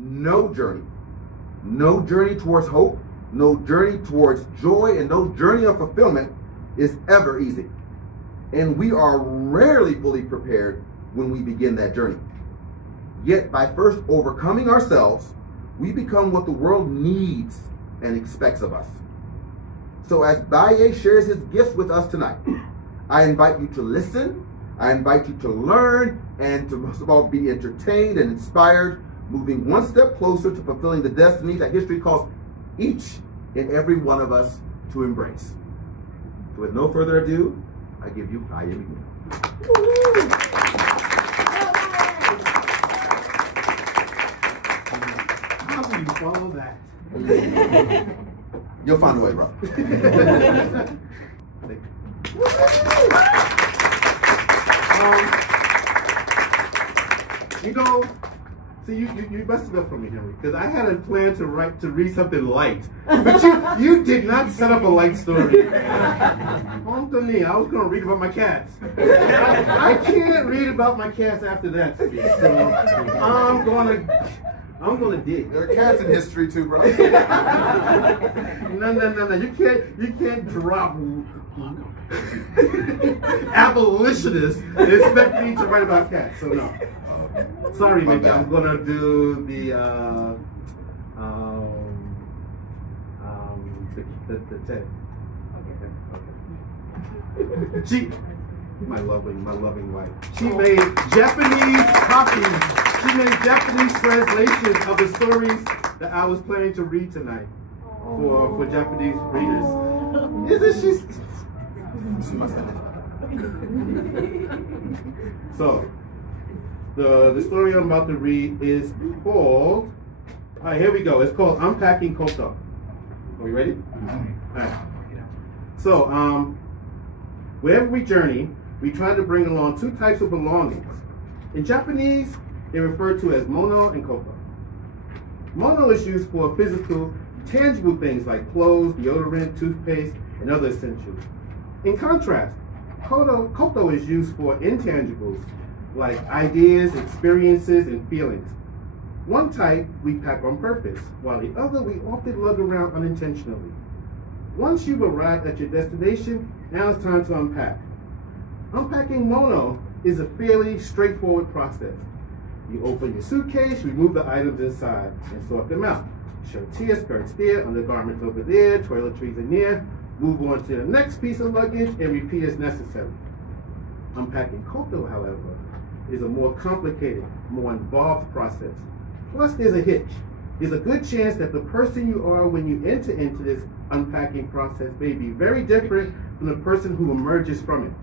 no journey. No journey towards hope, no journey towards joy, and no journey of fulfillment is ever easy. And we are rarely fully prepared when we begin that journey. Yet by first overcoming ourselves, we become what the world needs and expects of us. So as Baye shares his gifts with us tonight, I invite you to listen, I invite you to learn, and to most of all be entertained and inspired, moving one step closer to fulfilling the destiny that history calls each and every one of us to embrace. So with no further ado, I give you Baye McNeil. How do you follow that? You'll find a way, bro. You know, see, you messed it up for me, Henry, because I had a plan to read something light, but you did not set up a light story. Home to me, I was going to read about my cats. I can't read about my cats after that, Steve, so I'm gonna dig. There are cats in history too, bro. No. You can't drop abolitionists and expect me to write about cats. So no. Sorry, Mickey. I'm gonna do the Ted. Okay. She, my loving wife. She made Japanese copies. She made Japanese translations of the stories that I was planning to read tonight for Japanese readers. Isn't she? So, the story I'm about to read is called, all right, here we go. It's called Unpacking Koto. Are we ready? All right. So, wherever we journey, we try to bring along two types of belongings. In Japanese, they're referred to as mono and koto. Mono is used for physical, tangible things like clothes, deodorant, toothpaste, and other essentials. In contrast, koto is used for intangibles like ideas, experiences, and feelings. One type we pack on purpose, while the other we often lug around unintentionally. Once you've arrived at your destination, now it's time to unpack. Unpacking mono is a fairly straightforward process. You open your suitcase, remove the items inside, and sort them out. Shirts here, skirts there, undergarments over there, toiletries in there. Move on to the next piece of luggage and repeat as necessary. Unpacking koto, however, is a more complicated, more involved process. Plus, there's a hitch. There's a good chance that the person you are when you enter into this unpacking process may be very different from the person who emerges from it.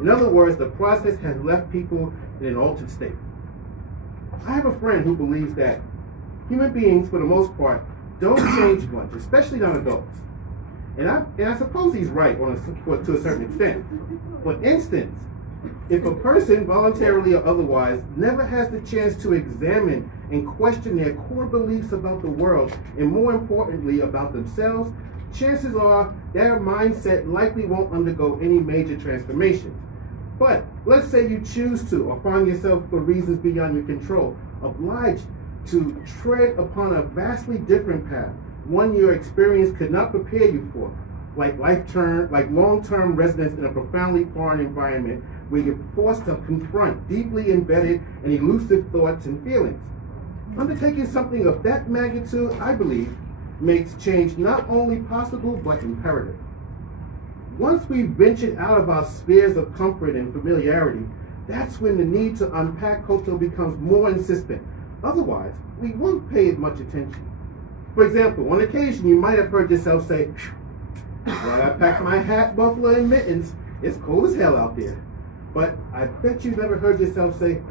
In other words, the process has left people in an altered state. I have a friend who believes that human beings, for the most part, don't change much, especially not adults. And I suppose he's right to a certain extent. For instance, if a person, voluntarily or otherwise, never has the chance to examine and question their core beliefs about the world, and more importantly, about themselves, chances are their mindset likely won't undergo any major transformations. But let's say you choose to, or find yourself for reasons beyond your control, obliged to tread upon a vastly different path, one your experience could not prepare you for, like long-term residence in a profoundly foreign environment where you're forced to confront deeply embedded and elusive thoughts and feelings. Undertaking something of that magnitude, I believe, makes change not only possible but imperative. Once we've ventured out of our spheres of comfort and familiarity, that's when the need to unpack Koto becomes more insistent. Otherwise, we won't pay it much attention. For example, on occasion, you might have heard yourself say, "Glad I packed my hat, muffler, and mittens. It's cold as hell out there." But I bet you never heard yourself say,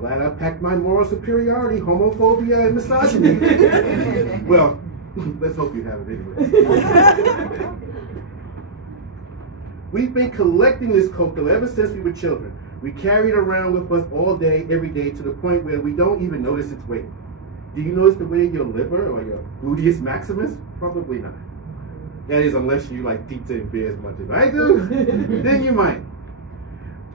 "Glad I packed my moral superiority, homophobia, and misogyny." Well, let's hope you have it anyway. We've been collecting this Koto ever since we were children. We carry it around with us all day, every day, to the point where we don't even notice its weight. Do you notice the weight of your liver or your gluteus maximus? Probably not. That is, unless you like pizza and beer as much as I do, then you might.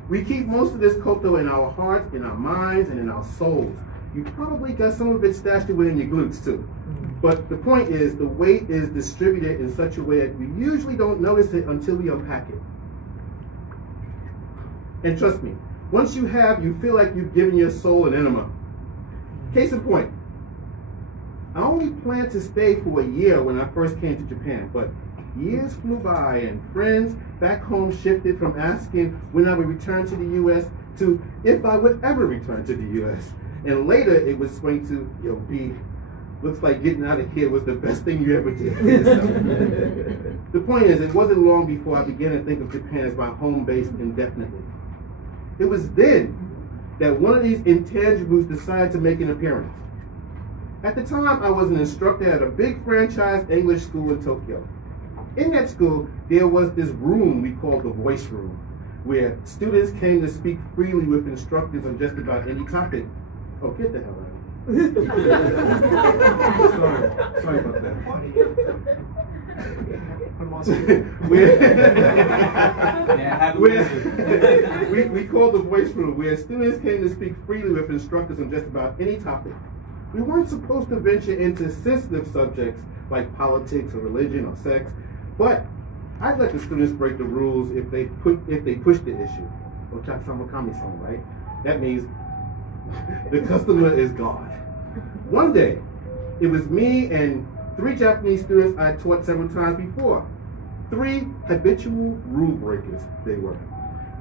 We keep most of this Koto in our hearts, in our minds, and in our souls. You probably got some of it stashed away in your glutes too. But the point is, the weight is distributed in such a way that we usually don't notice it until we unpack it. And trust me, once you have, you feel like you've given your soul an enema. Case in point, I only planned to stay for a year when I first came to Japan, but years flew by and friends back home shifted from asking when I would return to the U.S. to if I would ever return to the U.S. And later it would swing to, be, looks like getting out of here was the best thing you ever did for yourself. The point is, it wasn't long before I began to think of Japan as my home base indefinitely. It was then that one of these intangibles decided to make an appearance. At the time, I was an instructor at a big franchise English school in Tokyo. In that school, there was this room we called the voice room, where students came to speak freely with instructors on just about any topic. Oh, get the hell out of here. Sorry about that. We called the voice room, where students came to speak freely with instructors on just about any topic. We weren't supposed to venture into sensitive subjects like politics or religion or sex, but I'd let the students break the rules if they push the issue. Ochaksama-kami-sama, right? That means the customer is God. One day, it was me and 3 Japanese students I taught several times before. 3 habitual rule breakers they were.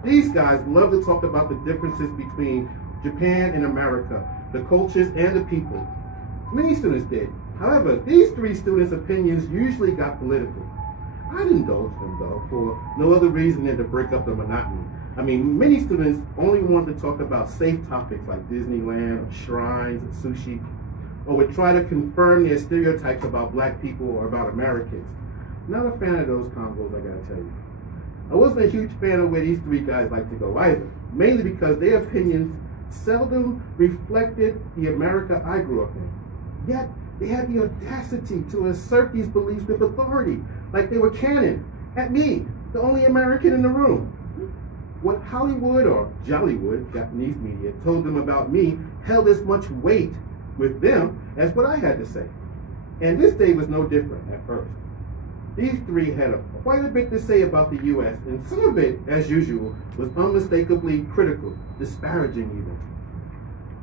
These guys love to talk about the differences between Japan and America, the cultures and the people. Many students did. However, these 3 students' opinions usually got political. I'd indulge them though, for no other reason than to break up the monotony. I mean, many students only wanted to talk about safe topics like Disneyland or shrines or sushi, or would try to confirm their stereotypes about black people or about Americans. Not a fan of those combos, I gotta tell you. I wasn't a huge fan of where these 3 guys like to go either, mainly because their opinions seldom reflected the America I grew up in. Yet, they had the audacity to assert these beliefs with authority, like they were canon, at me, the only American in the room. What Hollywood or Jollywood, Japanese media, told them about me held as much weight with them as what I had to say. And this day was no different at first. These 3 had quite a bit to say about the U.S., and some of it, as usual, was unmistakably critical, disparaging even.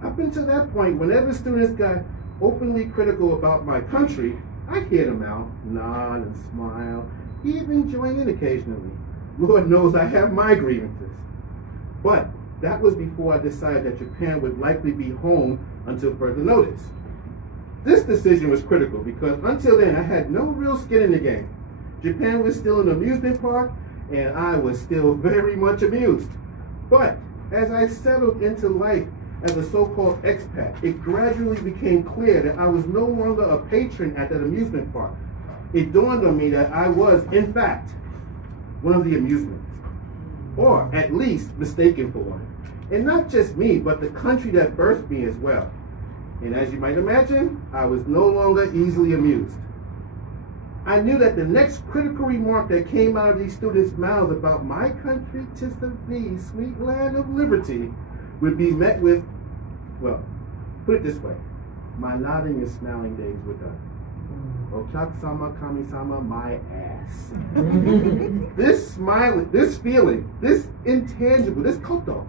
Up until that point, whenever students got openly critical about my country, I'd hear them out, nod and smile, even join in occasionally. Lord knows I have my grievances. But that was before I decided that Japan would likely be home until further notice. This decision was critical because until then I had no real skin in the game. Japan was still an amusement park and I was still very much amused. But as I settled into life as a so-called expat, it gradually became clear that I was no longer a patron at that amusement park. It dawned on me that I was, in fact, one of the amusements, or at least mistaken for one. And not just me, but the country that birthed me as well. And as you might imagine, I was no longer easily amused. I knew that the next critical remark that came out of these students' mouths about my country, 'tis of thee, sweet land of liberty, would be met with, well, put it this way, my nodding and smiling days were done. Ochaksama Kami-sama, my ass. This smiling, this feeling, this intangible, this koto,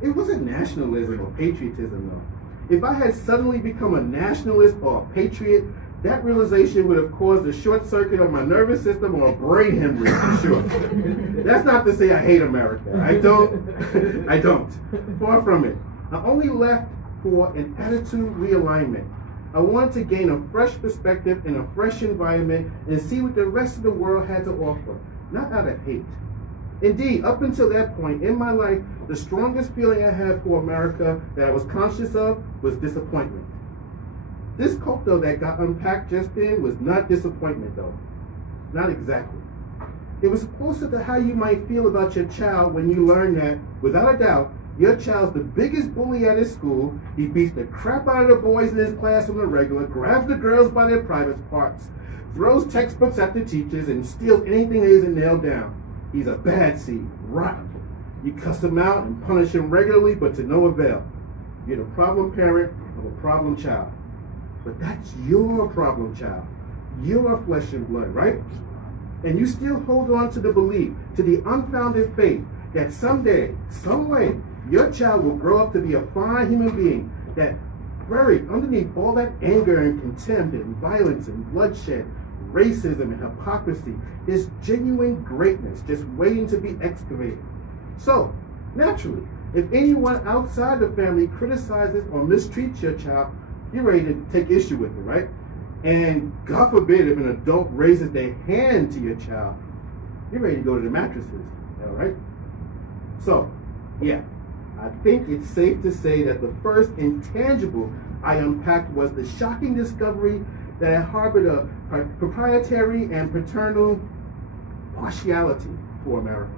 it wasn't nationalism or patriotism though. If I had suddenly become a nationalist or a patriot, that realization would have caused a short circuit of my nervous system or a brain hemorrhage for sure. That's not to say I hate America. I don't. Far from it. I only left for an attitude realignment. I wanted to gain a fresh perspective in a fresh environment and see what the rest of the world had to offer, not out of hate. Indeed, up until that point in my life, the strongest feeling I had for America that I was conscious of was disappointment. This koto that got unpacked just then was not disappointment though. Not exactly. It was closer to how you might feel about your child when you learn that, without a doubt, your child's the biggest bully at his school, he beats the crap out of the boys in his class on the regular, grabs the girls by their private parts, throws textbooks at the teachers, and steals anything that isn't nailed down. He's a bad seed, rotten. You cuss him out and punish him regularly, but to no avail. You're the problem parent, of a problem child. But that's your problem child, your flesh and blood, right? And you still hold on to the belief, to the unfounded faith that someday, some way, your child will grow up to be a fine human being that buried underneath all that anger and contempt and violence and bloodshed, racism and hypocrisy is genuine greatness just waiting to be excavated. So, naturally, if anyone outside the family criticizes or mistreats your child, you're ready to take issue with it, right? And God forbid if an adult raises their hand to your child, you're ready to go to the mattresses, all right? So, yeah, I think it's safe to say that the first intangible I unpacked was the shocking discovery that I harbored a proprietary and paternal partiality for America.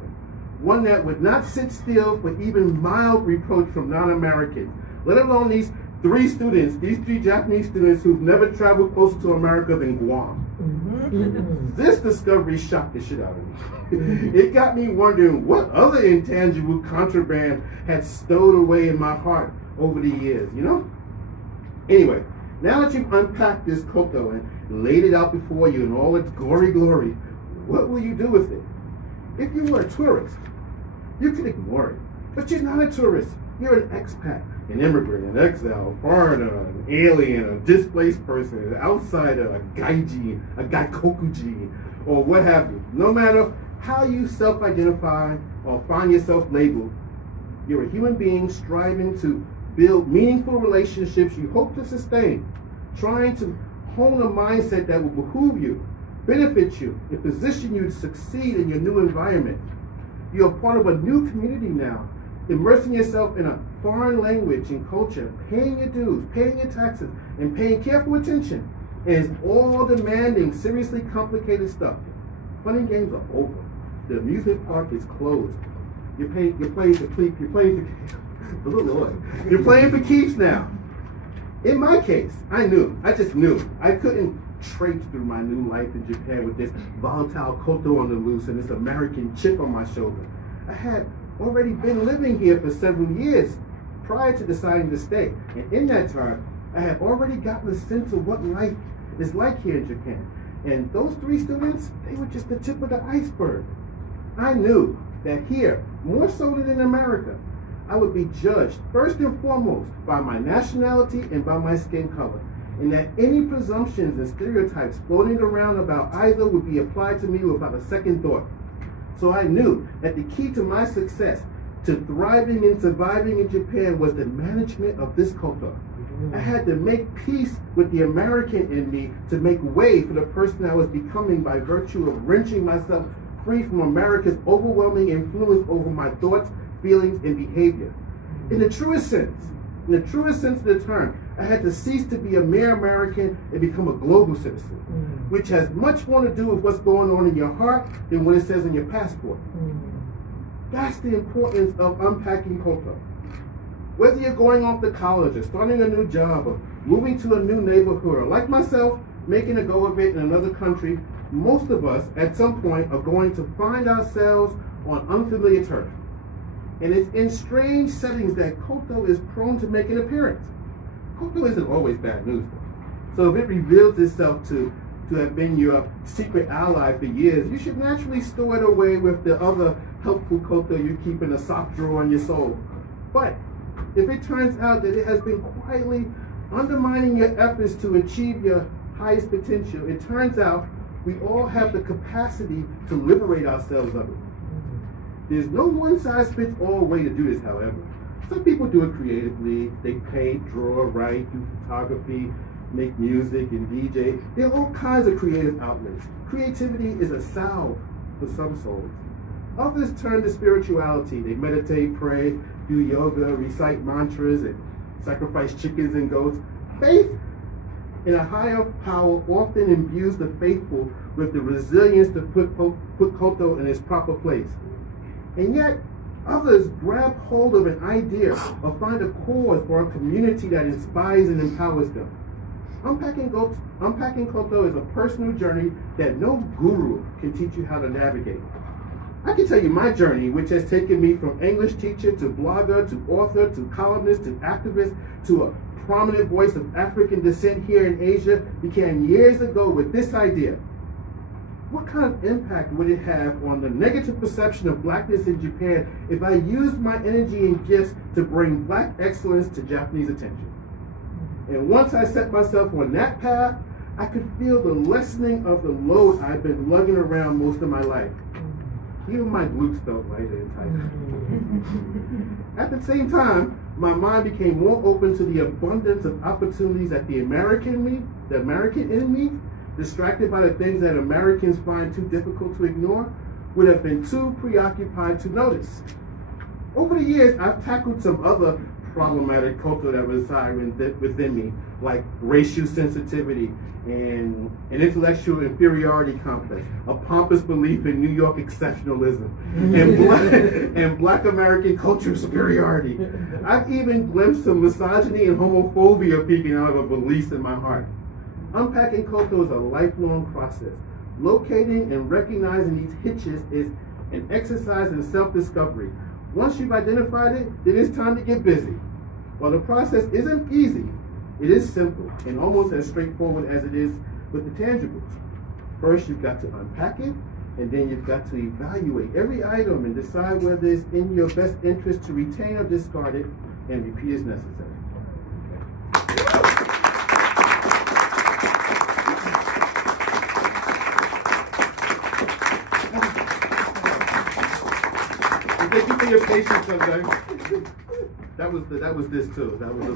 One that would not sit still for even mild reproach from non-Americans, let alone these three Japanese students who've never traveled closer to America than Guam. This discovery shocked the shit out of me. It got me wondering what other intangible contraband had stowed away in my heart over the years, you know? Anyway, now that you've unpacked this koto and laid it out before you in all its gory glory, what will you do with it? If you were a tourist, you could ignore it. But you're not a tourist. You're an expat, an immigrant, an exile, a foreigner, an alien, a displaced person, an outsider, a gaiji, a gaikokuji, or what have you. No matter how you self-identify or find yourself labeled, you're a human being striving to build meaningful relationships you hope to sustain, trying to hone a mindset that will behoove you, benefit you, and position you to succeed in your new environment. You're a part of a new community now, immersing yourself in a foreign language and culture, paying your dues, paying your taxes, and paying careful attention. And it's all demanding seriously complicated stuff. Fun and games are over. The amusement park is closed. You're playing for keeps now. In my case, I just knew. I couldn't traipse through my new life in Japan with this volatile koto on the loose and this American chip on my shoulder. I had already been living here for several years prior to deciding to stay. And in that time, I had already gotten a sense of what life is like here in Japan. And those three students, they were just the tip of the iceberg. I knew that here, more so than in America, I would be judged first and foremost by my nationality and by my skin color, and that any presumptions and stereotypes floating around about either would be applied to me without a second thought. So I knew that the key to my success, to thriving and surviving in Japan, was the management of this koto. I had to make peace with the American in me to make way for the person I was becoming by virtue of wrenching myself free from America's overwhelming influence over my thoughts, feelings, and behavior. In the truest sense of the term, I had to cease to be a mere American and become a global citizen, which has much more to do with what's going on in your heart than what it says on your passport. That's the importance of unpacking koto. Whether you're going off to college or starting a new job or moving to a new neighborhood, or like myself, making a go of it in another country, most of us at some point are going to find ourselves on unfamiliar turf. And it's in strange settings that koto is prone to make an appearance. Koto isn't always bad news, though. So if it reveals itself to have been your secret ally for years, you should naturally store it away with the other helpful koto you keep in a soft drawer in your soul. But if it turns out that it has been quietly undermining your efforts to achieve your highest potential, it turns out we all have the capacity to liberate ourselves of it. There's no one-size-fits-all way to do this, however. Some people do it creatively. They paint, draw, write, do photography, make music, and DJ. There are all kinds of creative outlets. Creativity is a salve for some souls. Others turn to spirituality. They meditate, pray, do yoga, recite mantras, and sacrifice chickens and goats. Faith in a higher power often imbues the faithful with the resilience to put koto in its proper place. And yet, others grab hold of an idea or find a cause or a community that inspires and empowers them. Unpacking Koto is a personal journey that no guru can teach you how to navigate. I can tell you my journey, which has taken me from English teacher to blogger to author to columnist to activist to a prominent voice of African descent here in Asia, began years ago with this idea. What kind of impact would it have on the negative perception of blackness in Japan if I used my energy and gifts to bring black excellence to Japanese attention? And once I set myself on that path, I could feel the lessening of the load I've been lugging around most of my life. Even my glutes felt lighter and tighter. At the same time, my mind became more open to the abundance of opportunities that the American in me, distracted by the things that Americans find too difficult to ignore, would have been too preoccupied to notice. Over the years, I've tackled some other problematic culture that reside within me, like racial sensitivity and an intellectual inferiority complex, a pompous belief in New York exceptionalism, and black American cultural superiority. I've even glimpsed some misogyny and homophobia peeking out of a belief in my heart. Unpacking Koto is a lifelong process. Locating and recognizing these hitches is an exercise in self-discovery. Once you've identified it, then it's time to get busy. While the process isn't easy, it is simple and almost as straightforward as it is with the tangibles. First, you've got to unpack it, and then you've got to evaluate every item and decide whether it's in your best interest to retain or discard it, and repeat as necessary. Thank you for your patience, sometimes. That was this too. That was the